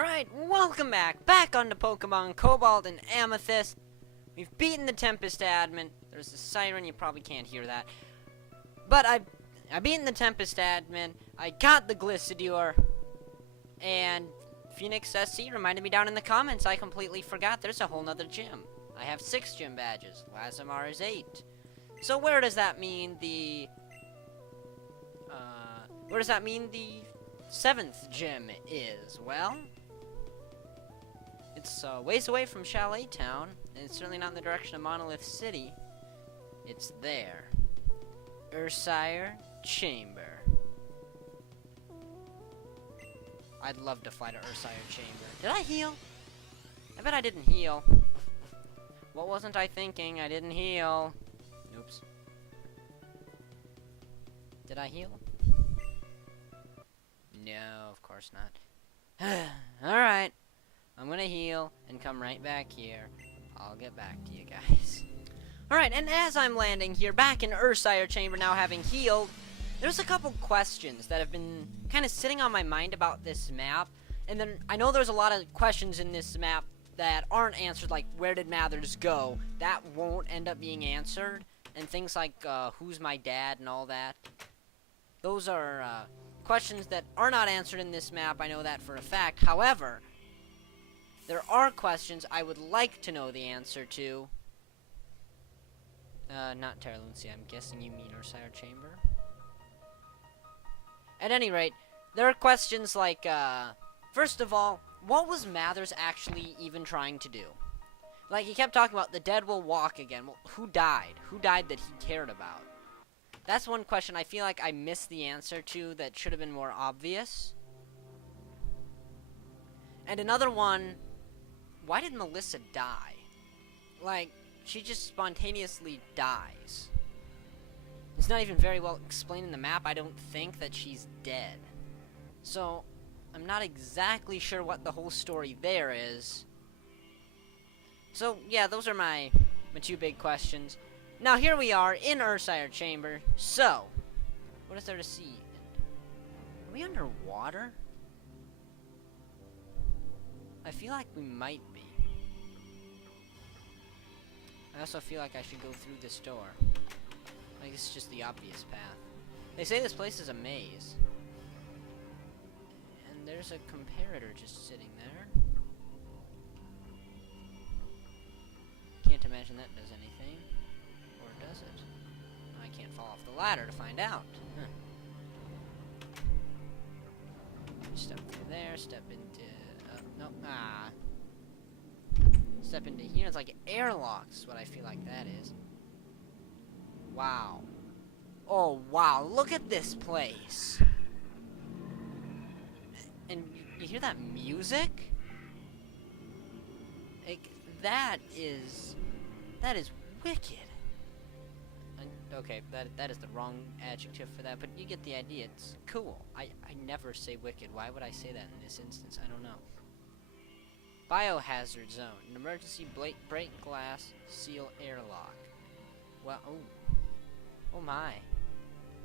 Alright, welcome back on the Pokemon Cobalt and Amethyst. We've beaten the Tempest admin. There's a siren, you probably can't hear that. But I beaten the Tempest admin, I got the Glissadure, and Phoenix SC reminded me down in the comments I completely forgot there's a whole nother gym. I have 6 gym badges, Lazimar is 8. So where does that mean the 7th gym is? Well, it's ways away from Chalet Town, and it's certainly not in the direction of Monolith City. It's there. Ursire Chamber. I'd love to fly to Ursire Chamber. Did I heal? I bet I didn't heal. What wasn't I thinking? I didn't heal. Oops. Did I heal? No, of course not. Alright. I'm gonna heal and come right back here. I'll get back to you guys. Alright, and as I'm landing here, back in Ursire Chamber, now having healed, there's a couple questions that have been kind of sitting on my mind about this map. And then, I know there's a lot of questions in this map that aren't answered, like, where did Mathers go? That won't end up being answered. And things like, who's my dad and all that. Those are, questions that are not answered in this map, I know that for a fact. However, there are questions I would like to know the answer to. Not Terraluncia, I'm guessing you mean Ursire Chamber. At any rate, there are questions like, first of all, what was Mathers actually even trying to do? Like, he kept talking about the dead will walk again. Well, who died? Who died that he cared about? That's one question I feel like I missed the answer to that should have been more obvious. And another one, why did Melissa die? Like, she just spontaneously dies. It's not even very well explained in the map, I don't think, that she's dead. So, I'm not exactly sure what the whole story there is. So, yeah, those are my 2 big questions. Now, here we are in Ursire Chamber. So, what is there to see? Are we underwater? I feel like we might be. I also feel like I should go through this door. Like, it's just the obvious path. They say this place is a maze. And there's a comparator just sitting there. Can't imagine that does anything. Or does it? I can't fall off the ladder to find out. Step through there, step into... no, step into here. It's like airlocks is what I feel like that is. Wow. Oh, wow. Look at this place. And you hear that music? Like, that is wicked. Okay, that is the wrong adjective for that, but you get the idea. It's cool. I never say wicked. Why would I say that in this instance? I don't know. Biohazard zone. An emergency break glass seal airlock. Well, oh my.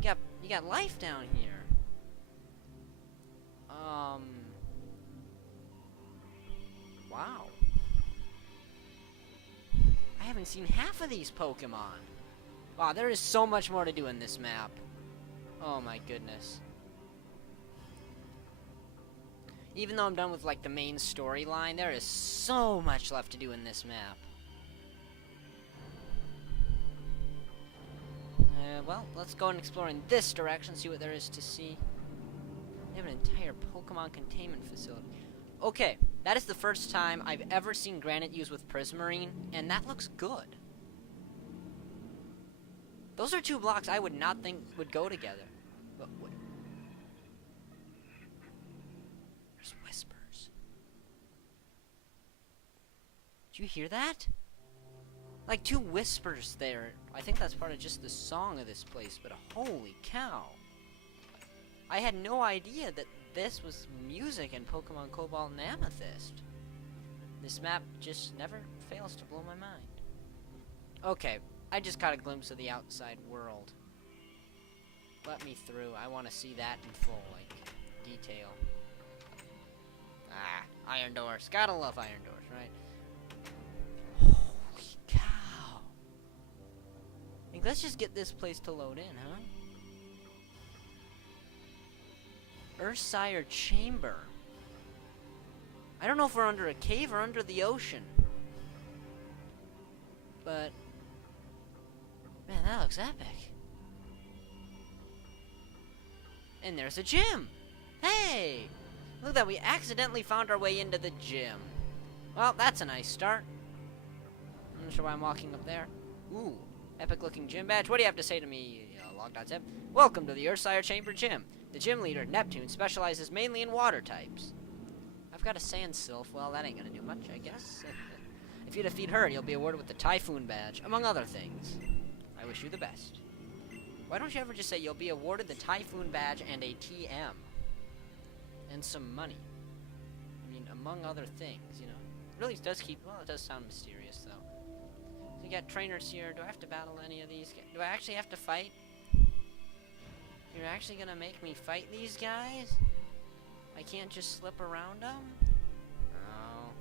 You got life down here. Wow. I haven't seen half of these Pokemon. Wow, there is so much more to do in this map. Oh my goodness. Even though I'm done with, like, the main storyline, there is so much left to do in this map. Well, let's go and explore in this direction, see what there is to see. They have an entire Pokemon containment facility. Okay, that is the first time I've ever seen granite used with Prismarine, and that looks good. Those are 2 blocks I would not think would go together. But what? There's whispers. Did you hear that? Like 2 whispers there. I think that's part of just the song of this place, but holy cow. I had no idea that this was music in Pokemon Cobalt and Amethyst. This map just never fails to blow my mind. Okay, I just caught a glimpse of the outside world. Let me through. I want to see that in full, like, detail. doors. Gotta love iron doors, right? Holy cow. Like, let's just get this place to load in, huh? Ursire Chamber. I don't know if we're under a cave or under the ocean. But, man, that looks epic. And there's a gym. Hey! Look at that, we accidentally found our way into the gym. Well, that's a nice start. I'm not sure why I'm walking up there. Ooh, epic looking gym badge. What do you have to say to me, log.zip? Welcome to the Ursire Chamber Gym. The gym leader, Neptune, specializes mainly in water types. I've got a sand sylph. Well, that ain't gonna do much, I guess. If you defeat her, you'll be awarded with the Typhoon badge, among other things. I wish you the best. Why don't you ever just say you'll be awarded the Typhoon badge and a TM? And some money. I mean, among other things, you know. It really does keep, well, it does sound mysterious, though. So you got trainers here. Do I have to battle any of these guys? Do I actually have to fight? You're actually gonna make me fight these guys? I can't just slip around them? Oh.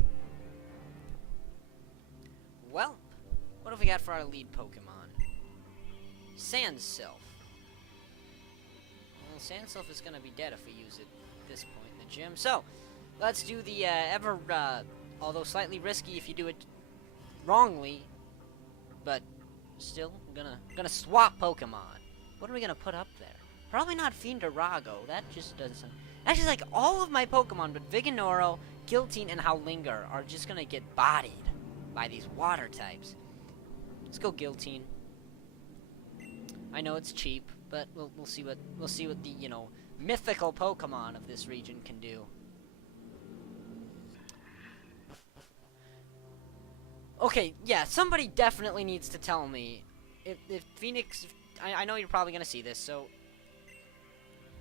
Well, what have we got for our lead Pokemon? Sand Sylph. Well, Sand Sylph is gonna be dead if we use it at this point in the gym. So, let's do the although slightly risky if you do it wrongly, but still gonna swap Pokemon. What are we gonna put up there? Probably not Fiendarago. That just doesn't. Actually, like all of my Pokemon, but Vigororo, Guiltine, and Howlinger are just gonna get bodied by these water types. Let's go Guiltine. I know it's cheap, but we'll see what the mythical Pokemon of this region can do. Okay, yeah, somebody definitely needs to tell me if Phoenix. I know you're probably gonna see this, so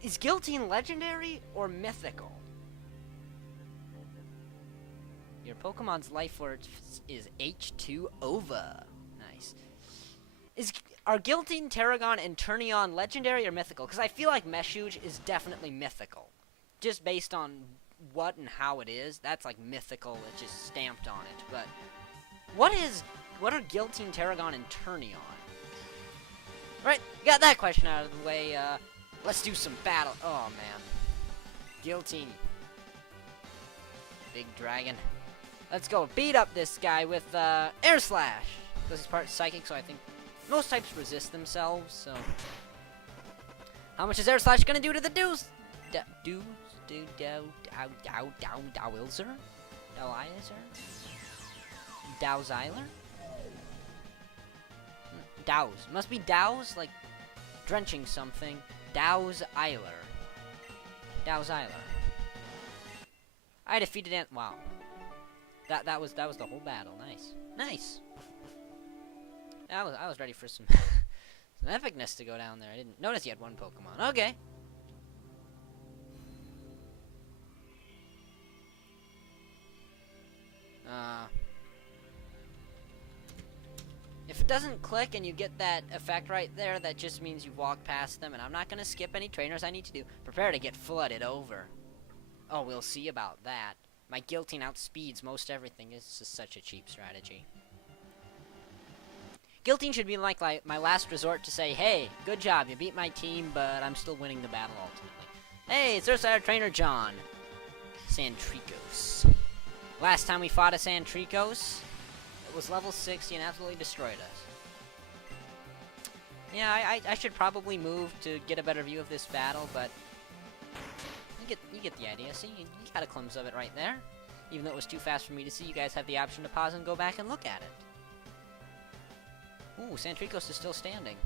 is Guiltine legendary or mythical? Your Pokemon's life force is H2OVA. Nice. Are Guiltine, Tarragon, and Turnion legendary or mythical? Because I feel like Meshuge is definitely mythical. Just based on what and how it is, that's like mythical, it's just stamped on it. But what are Guiltine, Tarragon, and Turnion? Right, got that question out of the way, let's do some battle. Oh, man. Guiltine. Big dragon. Let's go beat up this guy with, Air Slash. Because he's part Psychic, so I think most types resist themselves, so. How much is Air Slash gonna do to the Dewser? Dowsiler? Dows. Must be Dows, like drenching something. Dowsiler. I defeated Ant. Wow. That was the whole battle. Nice. Nice. I was ready for some some epicness to go down there. I didn't notice you had one Pokemon. Okay. If it doesn't click and you get that effect right there, that just means you walk past them, and I'm not gonna skip any trainers I need to do. Prepare to get flooded over. Oh, we'll see about that. My Guiltine outspeeds most everything. It's just such a cheap strategy. Guiltine should be like my last resort to say, hey, good job, you beat my team, but I'm still winning the battle ultimately. Hey, it's Ursire Trainer John. Santricos. Last time we fought a Santricos, it was level 60 and absolutely destroyed us. Yeah, I should probably move to get a better view of this battle, but you get the idea. See, you got a glimpse of it right there. Even though it was too fast for me to see, you guys have the option to pause and go back and look at it. Ooh, Santricos is still standing.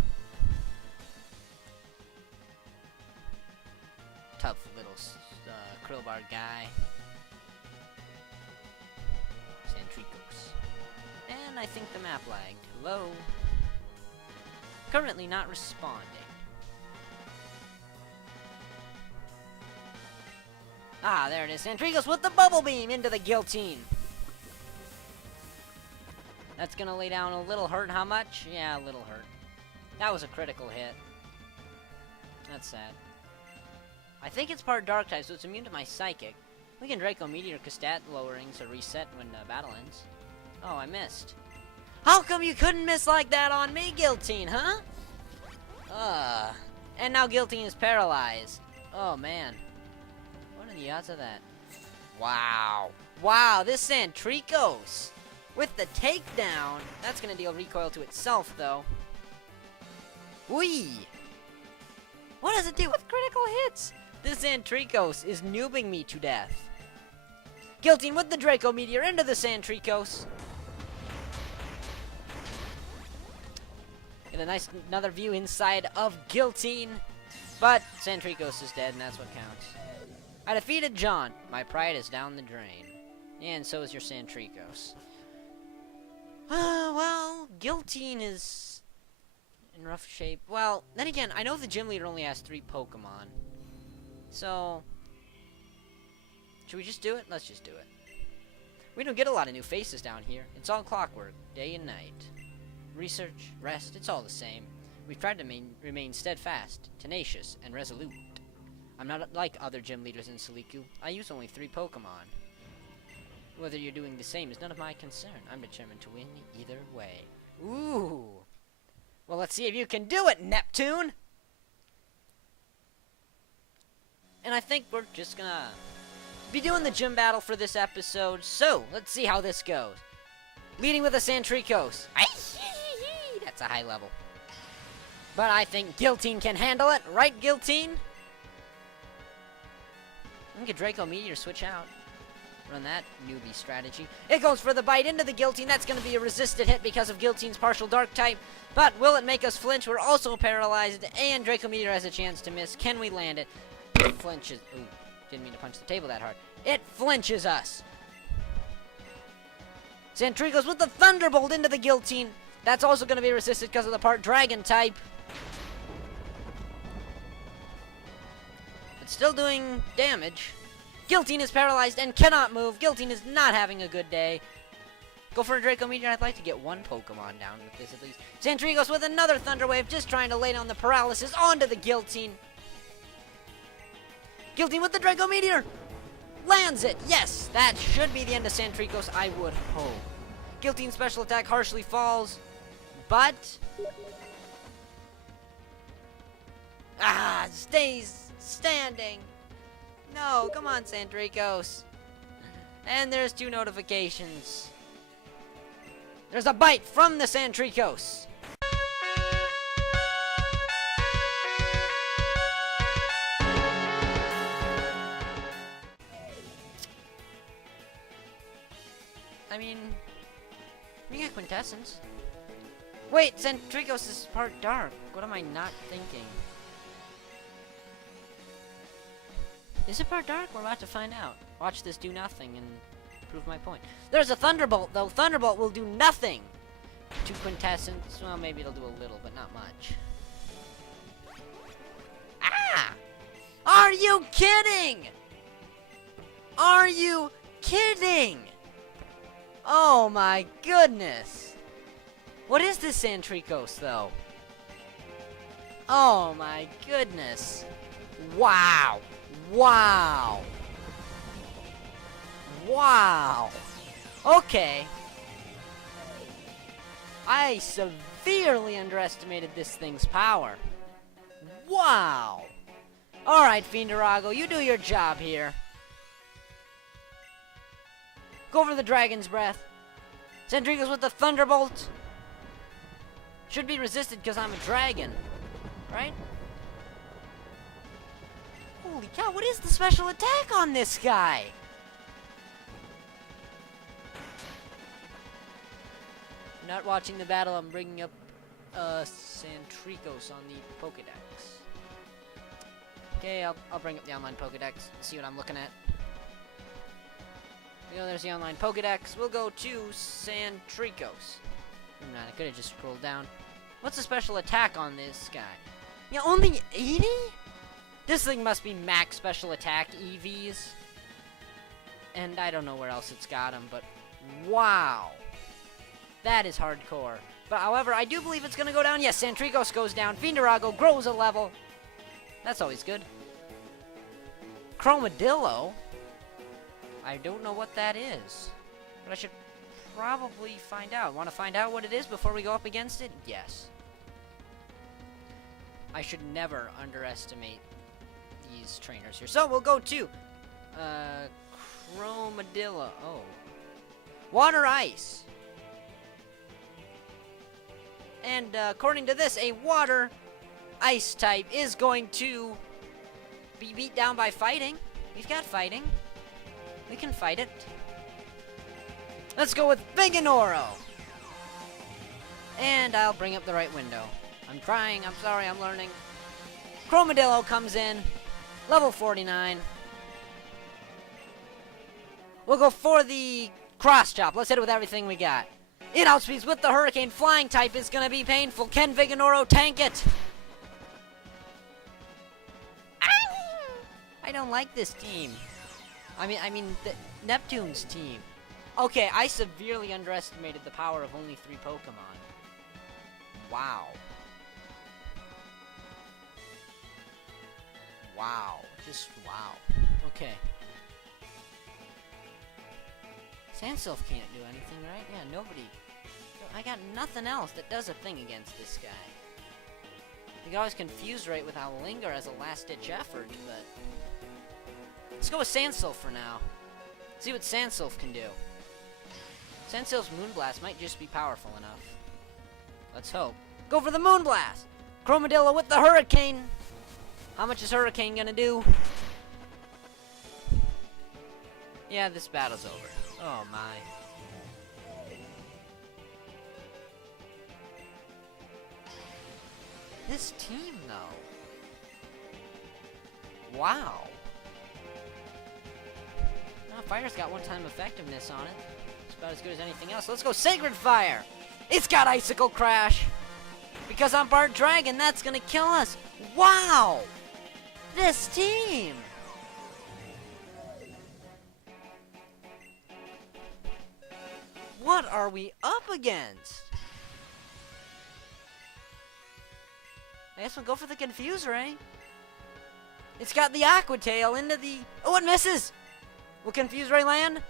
Tough little Krillbar guy. Santricos. And I think the map lagged. Hello? Currently not responding. Ah, there it is. Santricos with the Bubble Beam into the Guiltine. That's gonna lay down a little hurt. How much? Yeah, a little hurt. That was a critical hit. That's sad. I think it's part Dark type, so it's immune to my Psychic. We can Draco Meteor because stat lowerings are reset when the battle ends. Oh, I missed. How come you couldn't miss like that on me, Guillotine, huh? And now Guillotine is paralyzed. Oh, man. What are the odds of that? Wow. Wow, this Santricos with the takedown. That's going to deal recoil to itself, though. Whee! What does it do with critical hits? This Santricos is noobing me to death. Guillotine with the Draco Meteor into the Santricos. Get a nice another view inside of Guillotine. But Santricos is dead, and that's what counts. I defeated John. My pride is down the drain. And so is your Santricos. Well, Guillotine is in rough shape. Well, then again, I know the gym leader only has 3 Pokemon. So, should we just do it? Let's just do it. We don't get a lot of new faces down here. It's all clockwork, day and night. Research, rest, it's all the same. We've tried to remain steadfast, tenacious, and resolute. I'm not like other gym leaders in Suliku. I use only 3 Pokemon. Whether you're doing the same is none of my concern. I'm determined to win either way. Ooh. Well, let's see if you can do it, Neptune! And I think we're just gonna be doing the gym battle for this episode. So, let's see how this goes. Leading with a Santricos. That's a high level. But I think Guillotine can handle it. Right, Guillotine? I think a Draco Meteor switch out. Run that newbie strategy. It goes for the bite into the Guillotine. That's going to be a resisted hit because of Guillotine's partial dark type. But will it make us flinch? We're also paralyzed. And Draco Meteor has a chance to miss. Can we land it? It flinches. Ooh, didn't mean to punch the table that hard. It flinches us. Santricos with the Thunderbolt into the Guillotine. That's also going to be resisted because of the part Dragon type. But still doing damage. Guillotine is paralyzed and cannot move. Guillotine is not having a good day. Go for a Draco Meteor. I'd like to get 1 Pokemon down with this at least. Santricos with another Thunder Wave, just trying to lay down the paralysis onto the Guillotine. Guillotine with the Draco Meteor. Lands it. Yes, that should be the end of Santricos, I would hope. Guillotine special attack harshly falls, but stays standing. No, come on, Santricos. And there's 2 notifications. There's a bite from the Santricos. I mean, we got Quintessence. Wait, Santricos is part dark. What am I not thinking? Is it part dark? We're about to find out. Watch this do nothing and prove my point. There's a Thunderbolt, though. Thunderbolt will do nothing to Quintessence. Well, maybe it'll do a little, but not much. Ah! Are you kidding? Are you kidding? Oh my goodness. What is this Santricos, though? Oh my goodness. Wow. Wow. Wow. Okay. I severely underestimated this thing's power. Wow. Alright, Fiendarago, you do your job here. Go for the Dragon's Breath. Santricos with the Thunderbolt. Should be resisted because I'm a dragon. Right? Holy cow, what is the special attack on this guy? I'm not watching the battle, I'm bringing up Santricos on the Pokedex. Okay, I'll bring up the online Pokedex and see what I'm looking at. There's the online Pokedex. We'll go to Santricos. I could have just scrolled down. What's the special attack on this guy? Yeah, only 80? This thing must be max special attack EVs. And I don't know where else it's got them, but wow. That is hardcore. But however, I do believe it's going to go down. Yes, Santricos goes down. Fiendarago grows a level. That's always good. Chromadillo? I don't know what that is. But I should probably find out. Want to find out what it is before we go up against it? Yes. I should never underestimate these trainers here. So we'll go to Chromadilla. Oh. Water Ice. And according to this, a water ice type is going to be beat down by fighting. We've got fighting. We can fight it. Let's go with Viganoro. And I'll bring up the right window. I'm trying. I'm sorry. I'm learning. Chromadillo comes in. Level 49. We'll go for the cross chop. Let's hit it with everything we got. It outspeeds with the Hurricane. Flying type is going to be painful. Can Viganoro tank it? I don't like this team. I mean, Neptune's team. Okay, I severely underestimated the power of only 3 Pokemon. Wow. Wow. Just wow. Okay. Sandsilph can't do anything, right? Yeah, nobody. I got nothing else that does a thing against this guy. I think I was confused right with Howlinger as a last-ditch effort, but... Let's go with Sandsilph for now. See what Sandsilph can do. Sandsilph's Moonblast might just be powerful enough. Let's hope. Go for the Moonblast! Chromadilla with the Hurricane! How much is Hurricane gonna do? Yeah, this battle's over. Oh my. This team, though. Wow. Oh, Fire's got one-time effectiveness on it. It's about as good as anything else. Let's go Sacred Fire! It's got Icicle Crash! Because I'm Bart Dragon, that's gonna kill us! Wow! This team! What are we up against? I guess we'll go for the Confuse Ray. It's got the Aqua Tail into the... Oh, it misses! Will Confuse Ray land?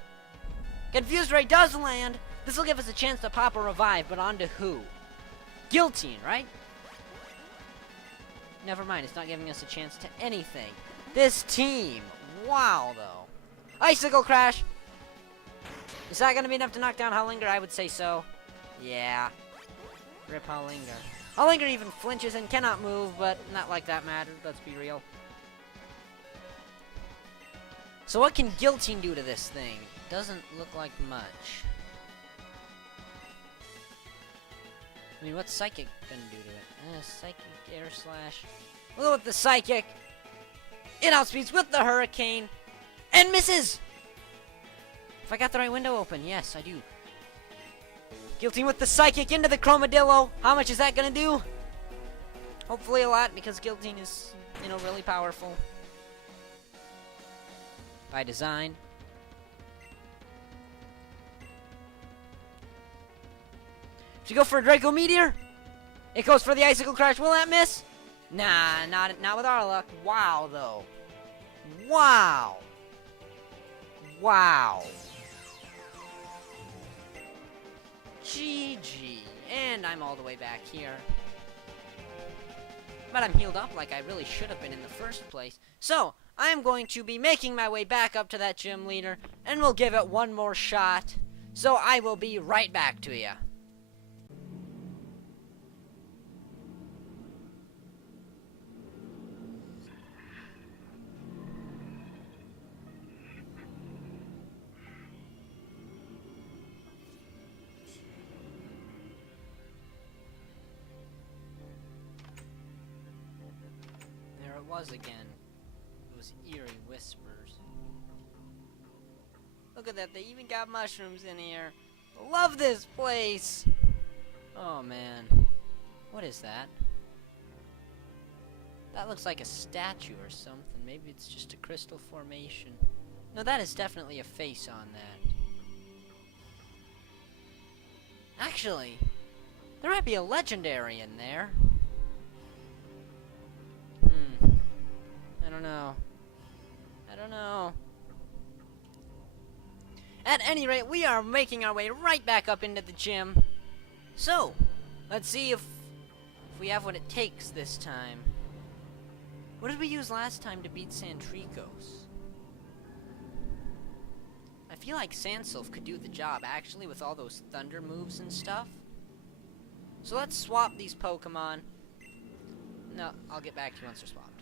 Confuse Ray does land! This will give us a chance to pop a revive, but on to who? Guillotine, right? Never mind, it's not giving us a chance to anything. This team! Wow, though. Icicle Crash! Is that gonna be enough to knock down Howlinger? I would say so. Yeah. Rip Howlinger. Howlinger even flinches and cannot move, but not like that mattered, let's be real. So what can Guillotine do to this thing? Doesn't look like much. I mean, what's Psychic gonna do to it? Psychic, Air Slash. We'll go with the Psychic. It outspeeds with the Hurricane. And misses! If I got the right window open, yes, I do. Guillotine with the Psychic into the Chromadillo. How much is that gonna do? Hopefully a lot, because Guillotine is, you know, really powerful. By design. Should go for a Draco Meteor? It goes for the Icicle Crash. Will that miss? Nah, not with our luck. Wow, though. Wow. Wow. GG. And I'm all the way back here. But I'm healed up like I really should have been in the first place. So, I'm going to be making my way back up to that gym leader, and we'll give it one more shot. So I will be right back to you. Was again. Those eerie whispers. Look at that, they even got mushrooms in here. Love this place! Oh man. What is that? That looks like a statue or something. Maybe it's just a crystal formation. No, that is definitely a face on that. Actually, there might be a legendary in there. I don't know. I don't know. At any rate, we are making our way right back up into the gym. So, let's see if we have what it takes this time. What did we use last time to beat Santricos? I feel like Sandsylph could do the job, actually, with all those thunder moves and stuff. So let's swap these Pokemon. No, I'll get back to you once they're swapped.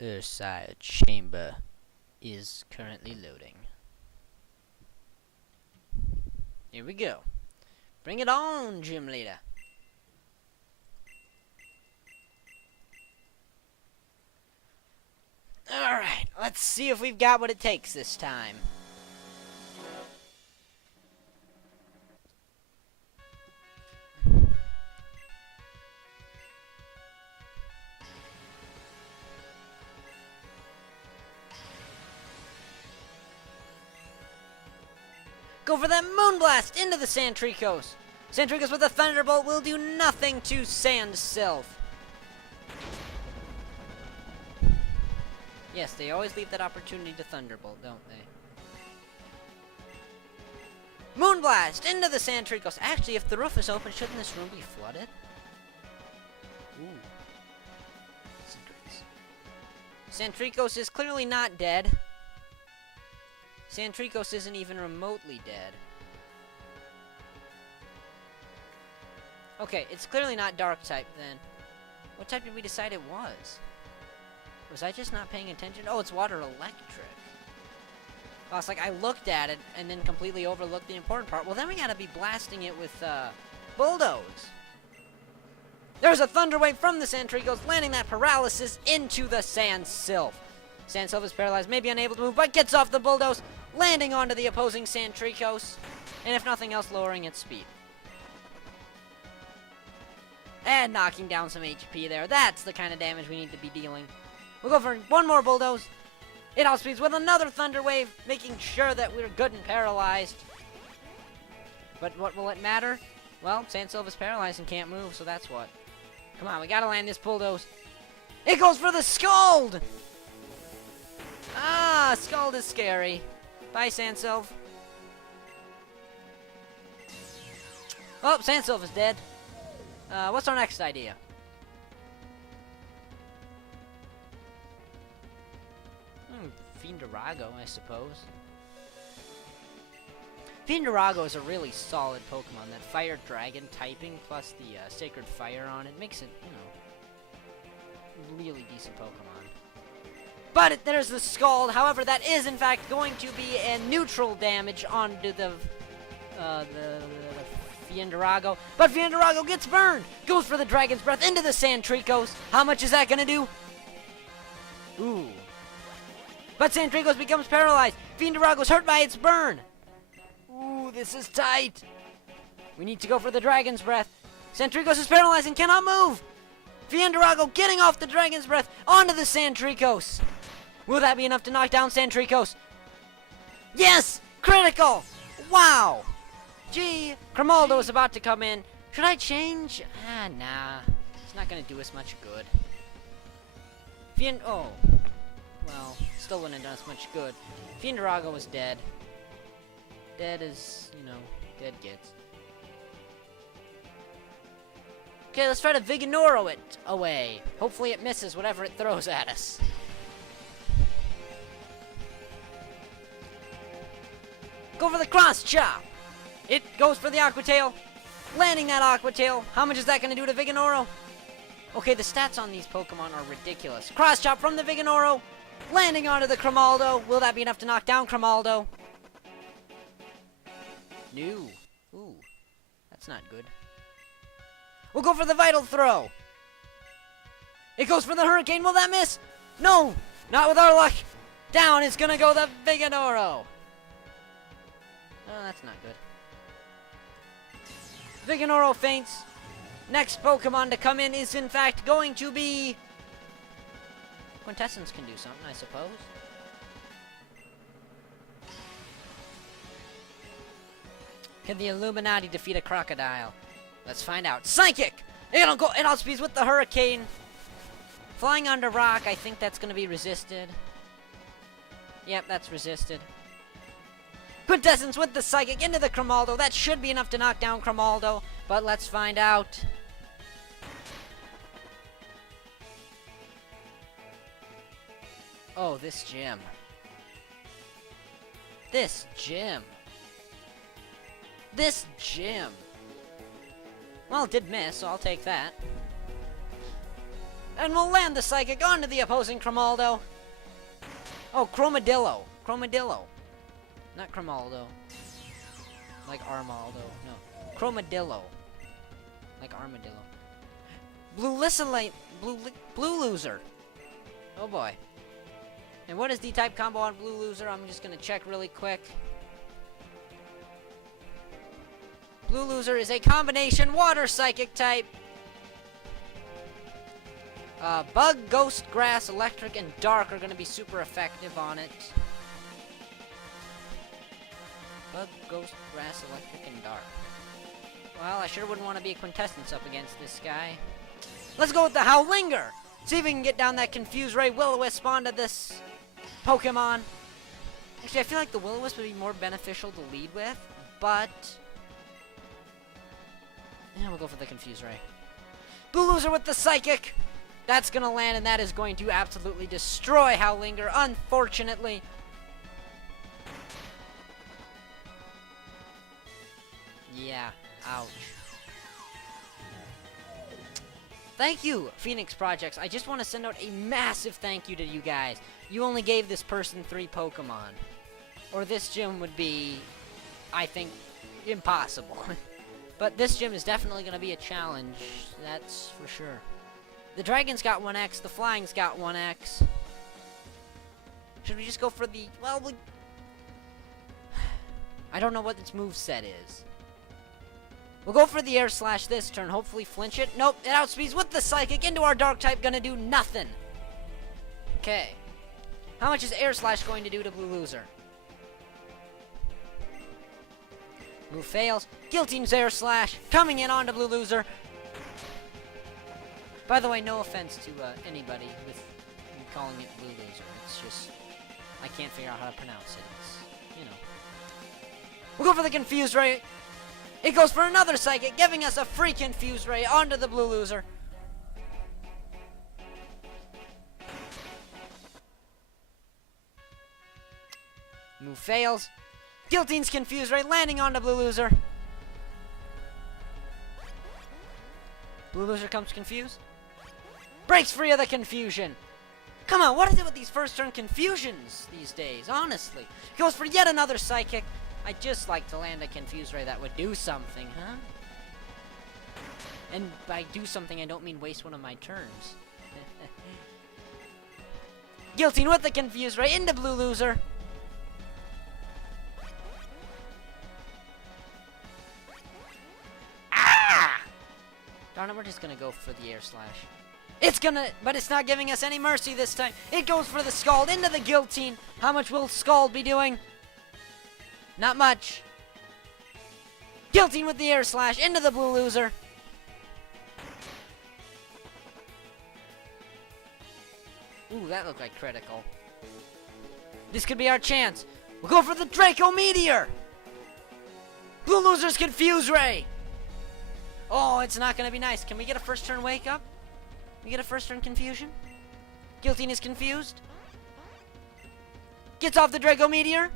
Ursire Chamber is currently loading. Here we go. Bring it on, gym leader. Alright, let's see if we've got what it takes this time. Go for that Moonblast into the Santricos. Santricos with a Thunderbolt will do nothing to Sandsylph. Yes, they always leave that opportunity to Thunderbolt, don't they? Moonblast into the Santricos. Actually, if the roof is open, shouldn't this room be flooded? Ooh. Santricos is clearly not dead. Santricos isn't even remotely dead. Okay, it's clearly not Dark type then. What type did we decide it was? Was I just not paying attention? Oh, it's Water Electric. Oh, it's like I looked at it and then completely overlooked the important part. Well, then we gotta be blasting it with, Bulldoze. There's a Thunder Wave from the Santricos, landing that paralysis into the Sandsylph. Sandsylph is paralyzed, maybe unable to move, but gets off the Bulldoze, landing onto the opposing Santricos, and if nothing else, lowering its speed. And knocking down some HP there. That's the kind of damage we need to be dealing. We'll go for one more Bulldoze. It outspeeds with another Thunder Wave, making sure that we're good and paralyzed. But what will it matter? Well, Sandsylph is paralyzed and can't move, so that's what. Come on, we gotta land this Bulldoze. It goes for the Scald! Ah, Scald is scary. Bye, Sandsylph. Oh, Sandsylph is dead. What's our next idea? Fiendarago, I suppose. Fiendarago is a really solid Pokemon. That Fire Dragon typing plus the Sacred Fire on it makes it, you know, really decent Pokemon. But there's the Scald. However, that is in fact going to be a neutral damage onto the Fiendarago. But Fiendarago gets burned. Goes for the Dragon's Breath into the Santricos. How much is that gonna do? Ooh. But Santricos becomes paralyzed. Fiendarago's hurt by its burn. Ooh, this is tight. We need to go for the Dragon's Breath. Santricos is paralyzed and cannot move. Fiendarago getting off the Dragon's Breath onto the Santricos. Will that be enough to knock down Santricos? Yes! Critical! Wow! Gee, Cremaldo is about to come in. Should I change? Nah. It's not gonna do us much good. Oh. Well, still wouldn't have done us much good. Fiendarago is dead. Dead as, you know, dead gets. Okay, let's try to Vigororo it away. Hopefully it misses whatever it throws at us. Go for the Cross Chop! It goes for the Aqua Tail. Landing that Aqua Tail. How much is that going to do to Vigororo? Okay, the stats on these Pokemon are ridiculous. Cross Chop from the Vigororo. Landing onto the Cremaldo. Will that be enough to knock down Cremaldo? No. Ooh. That's not good. We'll go for the Vital Throw. It goes for the Hurricane. Will that miss? No. Not with our luck. Down is going to go the Vigororo. Oh, that's not good. Vigororo faints. Next Pokemon to come in is in fact going to be... Quintessence can do something, I suppose. Can the Illuminati defeat a crocodile? Let's find out. Psychic! It outspeeds with the Hurricane. Flying onto rock, I think that's going to be resisted. Yep, that's resisted. Quintessence with the Psychic into the Chromaldo. That should be enough to knock down Chromaldo, but let's find out. Oh, this gym. This gym. This gym. Well, it did miss, so I'll take that. And we'll land the Psychic onto the opposing Chromaldo. Oh, Chromadillo. Chromadillo. Not Chromaldo. Like Armaldo. No. Chromadillo. Like Armadillo. Blue Loser. Oh boy. And what is the type combo on Blue Loser? I'm just gonna check really quick. Blue Loser is a combination water psychic type. Bug, Ghost, Grass, Electric, and Dark are gonna be super effective on it. Bug, Ghost, Grass, Electric, and Dark. Well, I sure wouldn't want to be a Quintessence up against this guy. Let's go with the Howlinger! See if we can get down that Confuse Ray Will-O-Wisp onto this Pokemon. Actually, I feel like the Will-O-Wisp would be more beneficial to lead with, but... yeah, we'll go for the Confuse Ray. Blue Loser with the Psychic! That's gonna land, and that is going to absolutely destroy Howlinger, unfortunately. Yeah, ouch. Thank you, PhoenixProjects. I just want to send out a massive thank you to you guys. You only gave this person 3 Pokemon. Or this gym would be, I think, impossible. But this gym is definitely going to be a challenge, that's for sure. The Dragon's got 1X, the Flying's got 1X. Should we just go for the... well, I don't know what its moveset is. We'll go for the Air Slash this turn, hopefully flinch it. Nope, it outspeeds with the Psychic into our Dark type, gonna do nothing. Okay. How much is Air Slash going to do to Blue Loser? Move fails. Guiltine's Air Slash coming in onto Blue Loser. By the way, no offense to anybody with calling it Blue Loser. It's just, I can't figure out how to pronounce it. It's, you know. We'll go for the Confuse Ray. It goes for another Psychic, giving us a free Confuse Ray onto the Blue Loser. Move fails. Guiltine's Confuse Ray landing onto Blue Loser. Blue Loser comes confused. Breaks free of the confusion. Come on, what is it with these first turn confusions these days, honestly? Goes for yet another Psychic. I'd just like to land a Confuse Ray that would do something, huh? And by do something, I don't mean waste one of my turns. Guiltine with the Confuse Ray into Blue Loser. Ah! Darn it, we're just gonna go for the Air Slash. It's gonna, but it's not giving us any mercy this time. It goes for the Scald into the Guiltine. How much will Scald be doing? Not much. Guiltine with the Air Slash into the Blue Loser. Ooh, that looked like critical. This could be our chance. We'll go for the Draco Meteor. Blue Loser's Confuse Ray. Oh, it's not going to be nice. Can we get a first turn Wake Up? Can we get a first turn Confusion? Guiltine is confused. Gets off the Draco Meteor.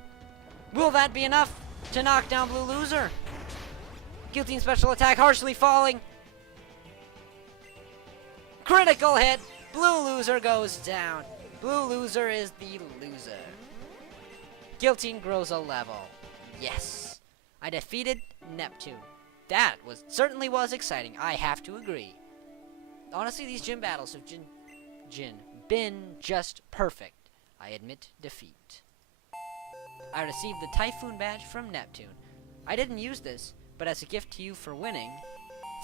Will that be enough to knock down Blue Loser? Guiltine special attack harshly falling. Critical hit. Blue Loser goes down. Blue Loser is the loser. Guiltine grows a level. Yes. I defeated Neptune. That certainly was exciting. I have to agree. Honestly, these gym battles have been just perfect. I admit defeat. I received the Typhoon Badge from Neptune. I didn't use this, but as a gift to you for winning,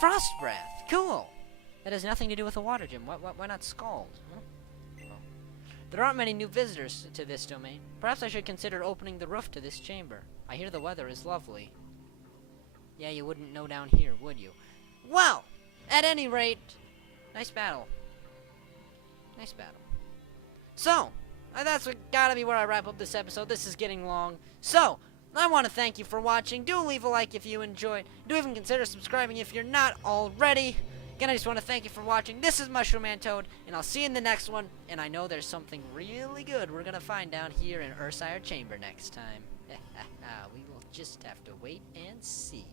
Frost Breath. Cool. That has nothing to do with a water gym. Why not Scald? Huh? Well, there aren't many new visitors to this domain. Perhaps I should consider opening the roof to this chamber. I hear the weather is lovely. Yeah, you wouldn't know down here, would you? Well, at any rate, nice battle. Nice battle. So, That's gotta be where I wrap up this episode. This is getting long. So, I want to thank you for watching. Do leave a like if you enjoyed. Do even consider subscribing if you're not already. Again, I just want to thank you for watching. This is Mushroom Man Toad, and I'll see you in the next one. And I know there's something really good we're gonna find down here in Ursire Chamber next time. We will just have to wait and see.